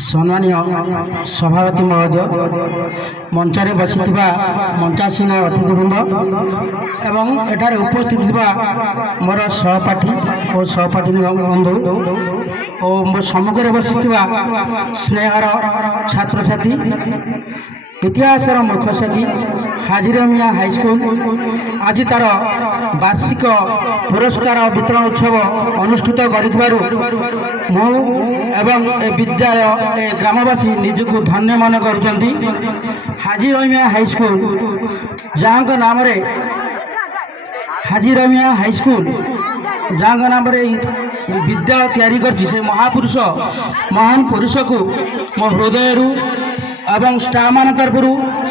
सम्मानीय सभापति महोदय मंचरे बसी मंचासीन अतिथिवृंद एवं एठारे उपस्थित मोर सहपाठी और सहपाठी बंधु और मो सम्मुखें बसी स्नेहर छात्र छात्री इतिहासर मुख्यसखी हाजीरमिया हाईस्कूल आज तार वार्षिक पुरस्कार वितरण उत्सव अनुष्ठित कर विद्यालय ग्रामवासी निजक धन्य मन कर हाजीरमिया हाईस्कूल जहाँ नाम हाजीरमिया हाईस्कूल जहाँ नाम विद्यालय तैयारी कर महापुरुष महान पुरुष को मो हृदय एवं स्टाफ मान तरफ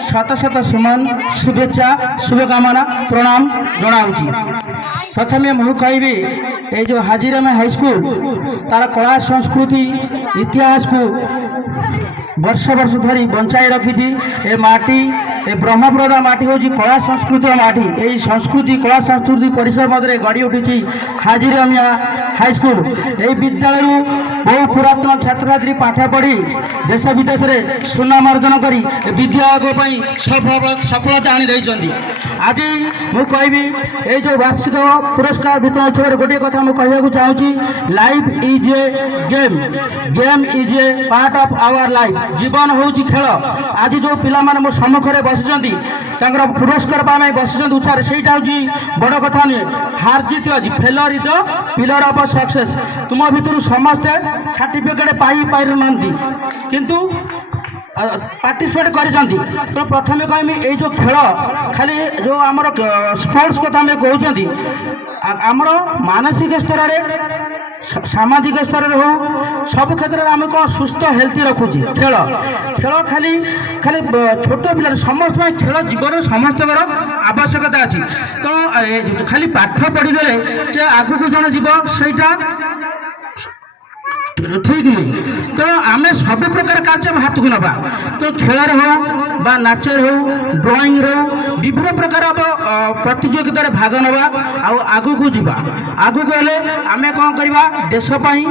शत शत सुमन शुभेच्छा शुभकामना प्रणाम जनाऊँगी। प्रथमे मु कहि ये जो हाजीरमिया हाईस्कूल तार कला संस्कृति इतिहास को वर्ष वर्ष धरी बंचाई रखी ए माटी ए ब्रह्मपुरा माटी हूँ कला संस्कृति माटी यही संस्कृति कला संस्कृति परिसर मध्य गढ़ी उठी हाजीरमिया हाईस्कूल यही विद्यालय बहु पुरातन छात्र छात्री पाठ पढ़ी देश विदेश में सुनाम अर्जन कर विद्यालय सफलता आनी आज मु कहि जो वार्षिक पुरस्कार वितरण उत्सव गोटे कथा मुझे चाहूँगी life is a game game is a part of our life जीवन हूँ खेल आज जो पिला मो सम्मुखें बसी पुरस्कार पाई बसी उच्चार से बड़ कथा नुहे हार जीत अच्छी failure is the pillar of success तुम भितर समस्ते सर्टिफिकेट पाई ना किंतु पार्टिसिपेट कर तो प्रथम कहमी ये जो खेल खाली जो आमर स्पोर्ट्स कथा आम कहते आमर मानसिक स्तर सामाजिक स्तर हो सब क्षेत्र में आम कौन सुस्थ हेल्थी रखुची खेल खेल खाली खाली छोट पिला समस्त खेल जीवन समस्त आवश्यकता अच्छी तो खाली पाठ पढ़ीदे आग को जन जीव सहीटा ठीक नहीं तो आम सब प्रकार कार्य हाथ को नवा तो खेल हो नाच हो ड्राइंग रो विभिन्न प्रकार प्रतियोगितार भाग नवा आग को जीवा आग को हेले आम कौन करवा देशपाई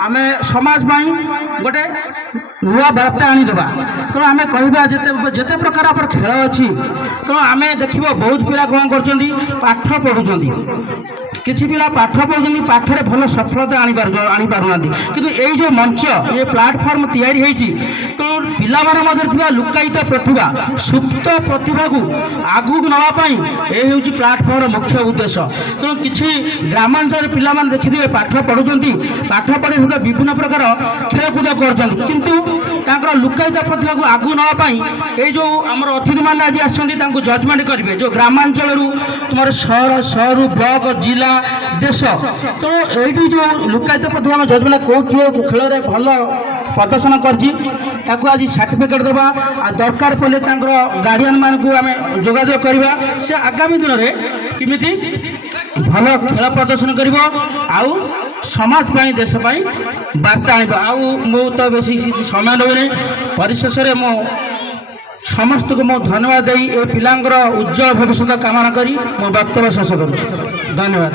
आम समाज गोटे नुआ वार्ता आनीदेवा तो आम कह जिते प्रकार आप खेल अच्छी तो आम देख बहुत पिला कौन कर पाठ पढ़ुं किसी पिला पाठ पढ़ुं पाठरे भल सफलता आनी पारना किंतु ये जो मंच ये प्लाटफर्म तैयारी होती तो पिला मध्य लुकायित प्रतिभा सुप्त प्रतिभा को आगू नापी ये हूँ प्लाटफर्म मुख्य उद्देश्य तो किसी ग्रामांचल पिला देखिए पाठ पढ़ुं पाठ पढ़ी सहित विभिन्न प्रकार खेलकूद कर लुकायित प्रतिभा को आगू नापी ये जो आम अतिथि मैंने आज आसमेंट जजमेंट करेंगे जो ग्रामांचल तुम शहर ब्लॉक जिला देश तो ये जो लुकायित प्रतिभा जजमेंट कौ खेल में भल प्रदर्शन कर आज सर्टिफिकेट देवा दरकार पड़े गार्डियन मान को आम जोगाजोग करवा से आगामी दिन में किमिति भल खेल प्रदर्शन कर समाज पाई देश पाई वार्ता आउ तो बेसी समय नहीं परिशेष मो समस्त को मो धन्यवाद दे ए पिलांगर उज्जवल भविष्य कामना करी मो वक्तव्य शेष करूँ। धन्यवाद।